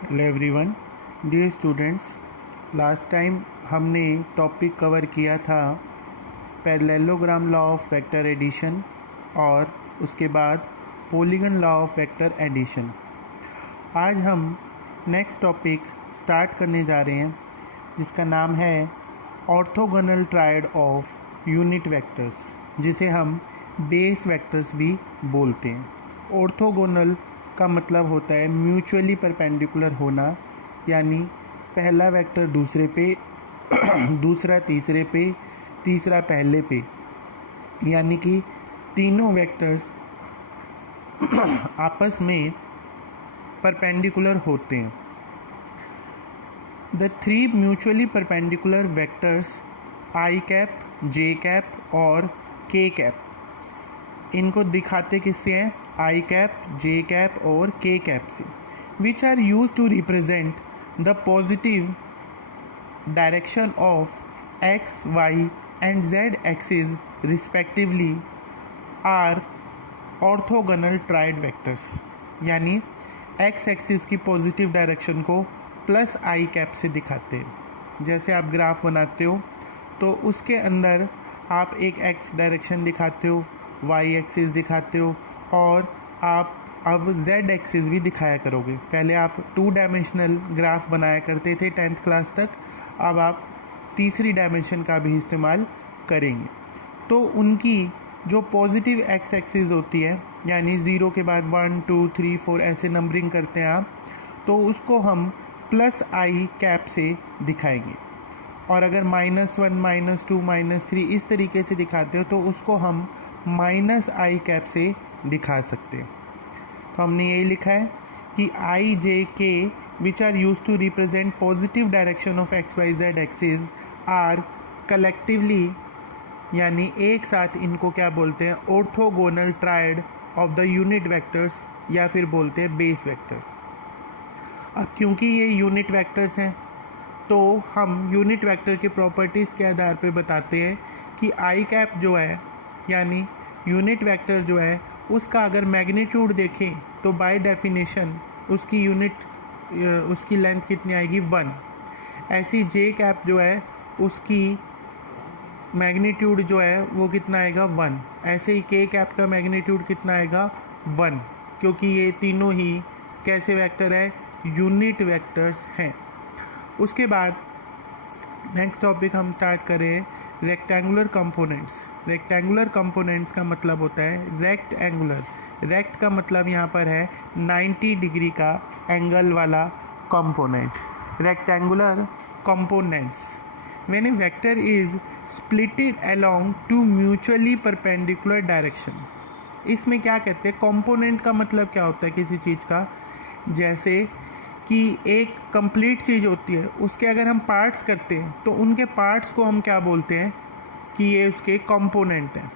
Hello everyone, dear students. Last time हमने topic cover किया था parallelogram law of vector addition और उसके बाद polygon law of vector addition. आज हम नेक्स्ट टॉपिक स्टार्ट करने जा रहे हैं जिसका नाम है orthogonal triad of unit vectors, जिसे हम बेस वेक्टर्स भी बोलते हैं। ऑर्थोगोनल का मतलब होता है म्यूचुअली परपेंडिकुलर होना, यानी पहला वेक्टर दूसरे पे दूसरा तीसरे पे, तीसरा पहले पे, यानी कि तीनों वेक्टर्स आपस में परपेंडिकुलर होते हैं। The three mutually perpendicular vectors I cap, J cap और के कैप, इनको दिखाते किससे हैं? आई कैप, जे कैप और के कैप से, which are use to represent the positive direction of X, Y and Z axis respectively, are orthogonal triad vectors. यानी X axis की positive direction को प्लस आई कैप से दिखाते हैं। जैसे आप ग्राफ बनाते हो तो उसके अंदर आप एक एक्स डायरेक्शन दिखाते हो, वाई एक्सिस दिखाते हो और आप अब जेड एक्सिस भी दिखाया करोगे। पहले आप 2 डायमेंशनल ग्राफ बनाया करते थे 10th क्लास तक, अब आप तीसरी डायमेंशन का भी इस्तेमाल करेंगे। तो उनकी जो पॉजिटिव एक्स एक्सिस होती है, यानी 0 के बाद 1 2 3 4 ऐसे नंबरिंग करते हैं आप, तो उसको हम प्लस आई कैप से दिखाएंगे। और अगर -1 -2 -3 इस तरीके से दिखाते हो तो उसको हम माइनस आई कैप से दिखा सकते हैं। तो हमने यही लिखा है कि I J K which are use to represent positive direction of X Y Z axis are collectively, यानी एक साथ इनको क्या बोलते हैं? Orthogonal triad of the unit vectors, या फिर बोलते हैं बेस वेक्टर। अब क्योंकि ये यूनिट वेक्टर्स हैं तो हम यूनिट वेक्टर के प्रॉपर्टीज़ के आधार पर बताते हैं कि आई कैप जो है, यानी यूनिट वेक्टर जो है, उसका अगर मैग्नीट्यूड देखें तो बाय डेफिनेशन उसकी उसकी लेंथ कितनी आएगी? 1। ऐसी जे कैप जो है उसकी मैग्नीट्यूड जो है वो कितना आएगा? 1। ऐसे ही के कैप का मैग्नीट्यूड कितना आएगा? 1, क्योंकि ये तीनों ही कैसे वेक्टर है? यूनिट वेक्टर्स हैं। उसके बाद नेक्स्ट टॉपिक हम स्टार्ट करें रेक्टेंगुलर कंपोनेंट्स। रेक्टेंगुलर कंपोनेंट्स का मतलब होता है रेक्ट एंगुलर। रेक्ट का मतलब यहाँ पर है 90 डिग्री का एंगल वाला component. Rectangular components when A vector is splitted along two mutually perpendicular direction. इसमें क्या कहते हैं? कंपोनेंट का मतलब क्या होता है किसी चीज़ का? जैसे कि एक कंप्लीट चीज़ होती है, उसके अगर हम पार्ट्स करते हैं तो उनके पार्ट्स को हम क्या बोलते हैं? कि ये उसके कंपोनेंट हैं,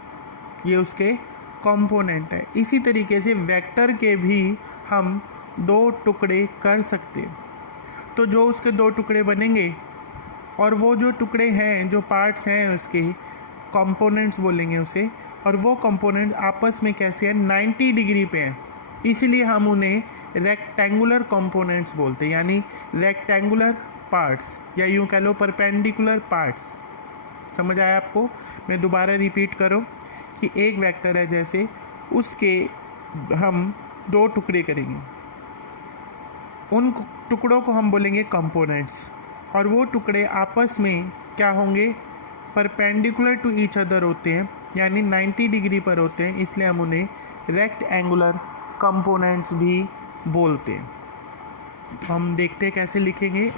ये उसके कंपोनेंट है। इसी तरीके से वेक्टर के भी हम 2 टुकड़े कर सकते हैं। तो जो उसके 2 टुकड़े बनेंगे और वो जो टुकड़े हैं, जो पार्ट्स हैं उसके, कंपोनेंट्स बोलेंगे उसे, और वो कंपोनेंट्स आपस में कैसे हैं? 90 डिग्री पे हैं, इसलिए हम उन्हें रेक्टेंगुलर कंपोनेंट्स बोलते हैं, यानी रेक्टेंगुलर पार्ट्स, या यूँ कह लो परपेंडिकुलर पार्ट्स। समझ आया आपको? मैं दोबारा रिपीट करूं कि एक वेक्टर है, जैसे उसके हम 2 टुकड़े करेंगे, उन टुकड़ों को हम बोलेंगे कंपोनेंट्स, और वो टुकड़े आपस में क्या होंगे? परपेंडिकुलर टू ईच अदर होते हैं, यानी 90 डिग्री पर होते हैं, इसलिए हम उन्हें रेक्टेंगुलर कंपोनेंट्स भी बोलते हैं। हम देखते हैं कैसे लिखेंगे।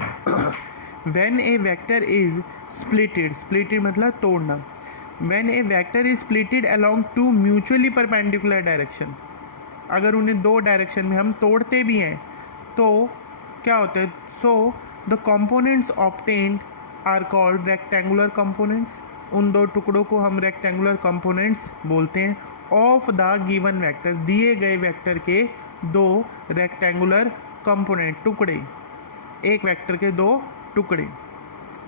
When A vector is splitted, splitted मतलब तोड़ना। When A vector is splitted along 2 mutually perpendicular direction, अगर उन्हें 2 डायरेक्शन में हम तोड़ते भी हैं तो क्या होता है? So the components obtained are called rectangular components. उन 2 टुकड़ों को हम रेक्टेंगुलर कंपोनेंट्स बोलते हैं ऑफ द गिवन वेक्टर, दिए गए वेक्टर के 2 रेक्टेंगुलर कंपोनेंट, टुकड़े, एक वेक्टर के 2 टुकड़े।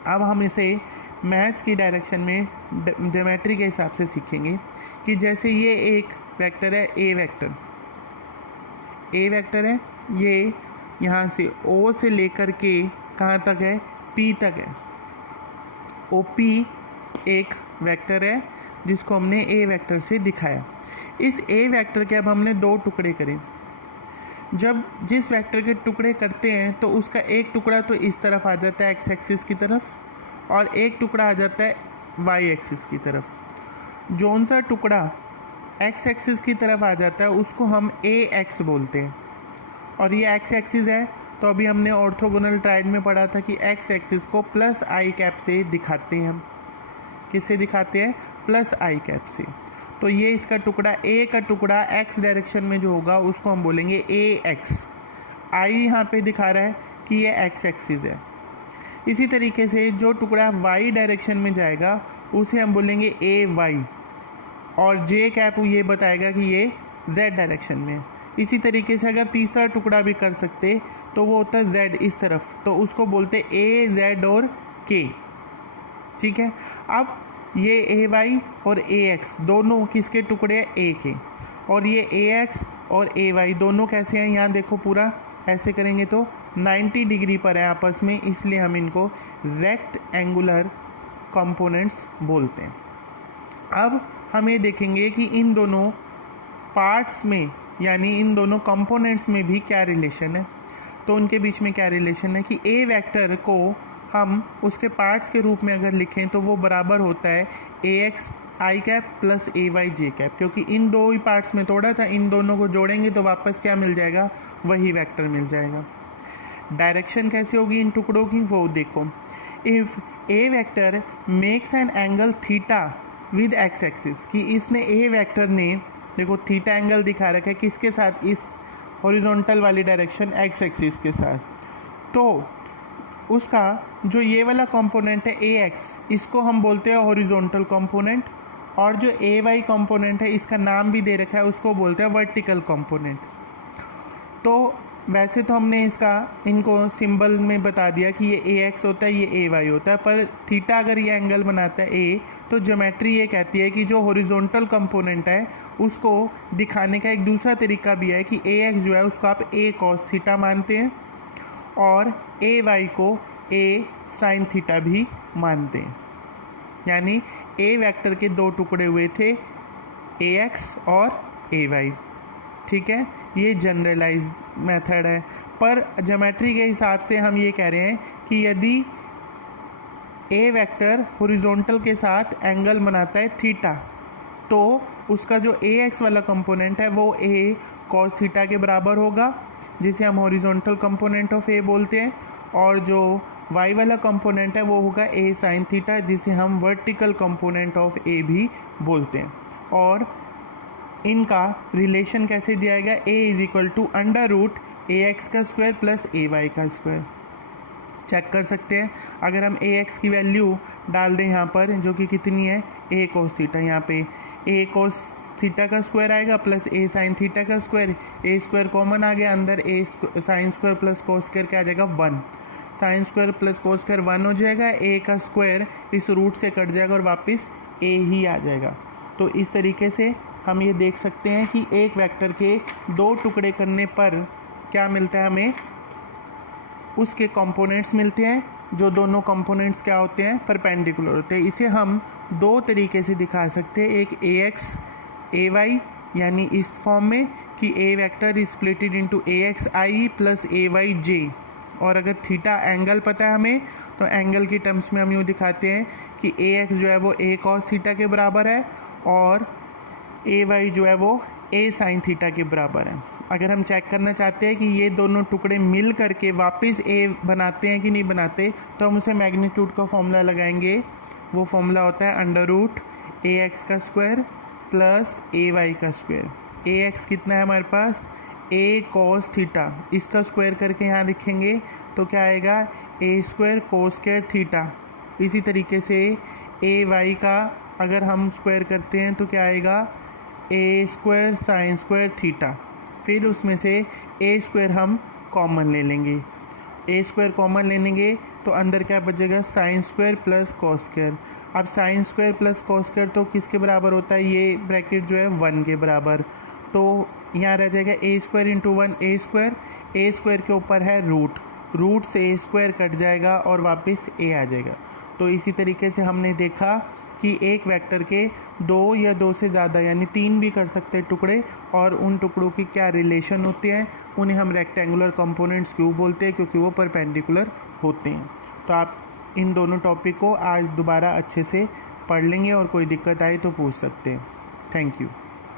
अब हम इसे मैथ्स की डायरेक्शन में ज्योमेट्री के हिसाब से सीखेंगे कि जैसे ये एक वेक्टर है, ए वेक्टर है, ये यहाँ से O से लेकर के कहाँ तक है, P तक है। OP एक वेक्टर है जिसको हमने A वेक्टर से दिखाया। इस A वेक्टर के अब हमने दो टुकड़े करे। जब जिस वेक्टर के टुकड़े करते हैं तो उसका एक टुकड़ा तो इस तरफ आ जाता है एक्स एक्सिस की तरफ और एक टुकड़ा आ जाता है वाई एक्सिस की तरफ। जौन सा टुकड़ा एक्स एक्सिस की तरफ आ जाता है उसको हम ए एक्स बोलते हैं और ये एक्स एक्सिस है। तो अभी हमने ऑर्थोगोनल ट्रायड में पढ़ा था कि एक्स एक्सिस को प्लस आई कैप से दिखाते हैं हम। किससे दिखाते हैं, प्लस आई कैप से। तो ये इसका टुकड़ा ए का टुकड़ा एक्स डायरेक्शन में जो होगा उसको हम बोलेंगे ए एक्स। आई यहाँ पे दिखा रहा है कि ये एक्स एक्सिस है। इसी तरीके से जो टुकड़ा वाई डायरेक्शन में जाएगा उसे हम बोलेंगे ए वाई और जे कैप ये बताएगा कि ये जेड डायरेक्शन में है। इसी तरीके से अगर तीसरा टुकड़ा भी कर सकते तो वो होता है जेड इस तरफ, तो उसको बोलते ए जेड और के। ठीक है, अब ये ए वाई और ए एक्स दोनों किसके टुकड़े हैं, ए के। और ये ए एक्स और ए वाई दोनों कैसे हैं, यहाँ देखो पूरा ऐसे करेंगे तो 90 डिग्री पर है आपस में, इसलिए हम इनको रेक्ट एंगुलर कंपोनेंट्स बोलते हैं। अब हम ये देखेंगे कि इन दोनों पार्ट्स में यानी इन दोनों कंपोनेंट्स में भी क्या रिलेशन है। तो उनके बीच में क्या रिलेशन है कि ए वेक्टर को हम उसके पार्ट्स के रूप में अगर लिखें तो वो बराबर होता है ए x I cap plus a y J cap, क्योंकि इन दो ही पार्ट्स में तोड़ा था, इन दोनों को जोड़ेंगे तो वापस क्या मिल जाएगा, वही वेक्टर मिल जाएगा। डायरेक्शन कैसे होगी इन टुकड़ों की, वो देखो। If A vector makes an angle theta with x axis, कि इसने ए वेक्टर ने देखो थीटा एंगल दिखा रखा है किसके साथ, इस हॉरिजॉन्टल वाली डायरेक्शन एक्स एक्सिस के साथ। तो उसका जो ये वाला कंपोनेंट है ए एक्स, इसको हम बोलते हैं हॉरिजॉन्टल कंपोनेंट, और जो ए वाई कंपोनेंट है इसका नाम भी दे रखा है, उसको बोलते हैं वर्टिकल कंपोनेंट। तो वैसे तो हमने इनको सिंबल में बता दिया कि ये ए एक्स होता है, ये ए वाई होता है, पर थीटा अगर ये एंगल बनाता है ए, तो ज्योमेट्री ये कहती है कि जो हॉरिजॉन्टल कंपोनेंट है उसको दिखाने का एक दूसरा तरीका भी है कि ए एक्स जो है उसको आप ए कॉस थीटा मानते हैं और ए वाई को ए साइन थीटा भी मानते हैं। यानी ए वेक्टर के दो टुकड़े हुए थे, ए एक्स और ए वाई। ठीक है, ये जनरलाइज मेथड है, पर ज्योमेट्री के हिसाब से हम ये कह रहे हैं कि यदि ए वेक्टर हॉरिजॉन्टल के साथ एंगल बनाता है थीटा, तो उसका जो ए एक्स वाला कंपोनेंट है वो ए कॉस थीटा के बराबर होगा, जिसे हम हॉरिजॉन्टल कंपोनेंट ऑफ ए बोलते हैं, और जो वाई वाला कंपोनेंट है वो होगा ए साइन थीटा, जिसे हम वर्टिकल कंपोनेंट ऑफ ए भी बोलते हैं। और इनका रिलेशन कैसे दिया गया, a is equal to under root a x का स्क्वायर प्लस ए वाई का स्क्वायर। चेक कर सकते हैं, अगर हम ए एक्स की वैल्यू डाल दें यहाँ पर, जो कि कितनी है, ए कोस थीटा, यहाँ पे ए कोस थीटा का स्क्वायर आएगा प्लस ए साइन थीटा का स्क्वायर, ए स्क्वायर कॉमन आ गया अंदर, a sine square plus cos square क्या आ जाएगा, 1। Sine square plus cos square 1 हो जाएगा, ए का स्क्वायर इस रूट से कट जाएगा और वापस ए ही आ जाएगा। तो इस तरीके से हम ये देख सकते हैं कि एक वेक्टर के दो टुकड़े करने पर क्या मिलता है, हमें उसके कंपोनेंट्स मिलते हैं, जो दोनों कंपोनेंट्स क्या होते हैं, परपेंडिकुलर होते हैं। इसे हम दो तरीके से दिखा सकते हैं, एक ए एक्स ए वाई, यानी इस फॉर्म में कि a vector is splitted into a x i plus a y j, और अगर थीटा एंगल पता है हमें तो एंगल की टर्म्स में हम यूँ दिखाते हैं कि ए एक्स जो है वो ए कॉस थीटा के बराबर है और ए वाई जो है वो ए साइन थीटा के बराबर है। अगर हम चेक करना चाहते हैं कि ये दोनों टुकड़े मिल करके वापस ए बनाते हैं कि नहीं बनाते, तो हम उसे मैग्नीट्यूड का फॉर्मूला लगाएंगे। वो फॉर्मूला होता है अंडर रूट ए एक्स का स्क्वायर प्लस ए वाई का स्क्वायर। ए एक्स कितना है हमारे पास, ए कॉस थीटा, इसका स्क्वायर करके यहाँ लिखेंगे तो क्या आएगा, ए स्क्वायर कोस स्क्वायर थीटा। इसी तरीके से ए वाई का अगर हम स्क्वायर करते हैं तो क्या आएगा, ए स्क्वायर साइन स्क्वायर थीटा। फिर उसमें से ए स्क्वायर हम कॉमन ले लेंगे, ए स्क्वायर कॉमन ले लेंगे तो अंदर क्या बचेगा, sine square plus cos square. अब sine square plus cos square तो किसके बराबर होता है, ये ब्रैकेट जो है 1 के बराबर, तो यहाँ रह जाएगा ए square into 1 A square, a square के ऊपर है रूट से ए स्क्वायर कट जाएगा और वापस ए आ जाएगा। तो इसी तरीके से हमने देखा कि एक वेक्टर के दो या दो से ज़्यादा यानी 3 भी कर सकते हैं टुकड़े, और उन टुकड़ों की क्या रिलेशन होती है, उन्हें हम रेक्टेंगुलर कंपोनेंट्स क्यों बोलते हैं, क्योंकि वो परपेंडिकुलर होते हैं। तो आप इन दोनों टॉपिक को आज दोबारा अच्छे से पढ़ लेंगे और कोई दिक्कत आए तो पूछ सकते हैं। Thank you.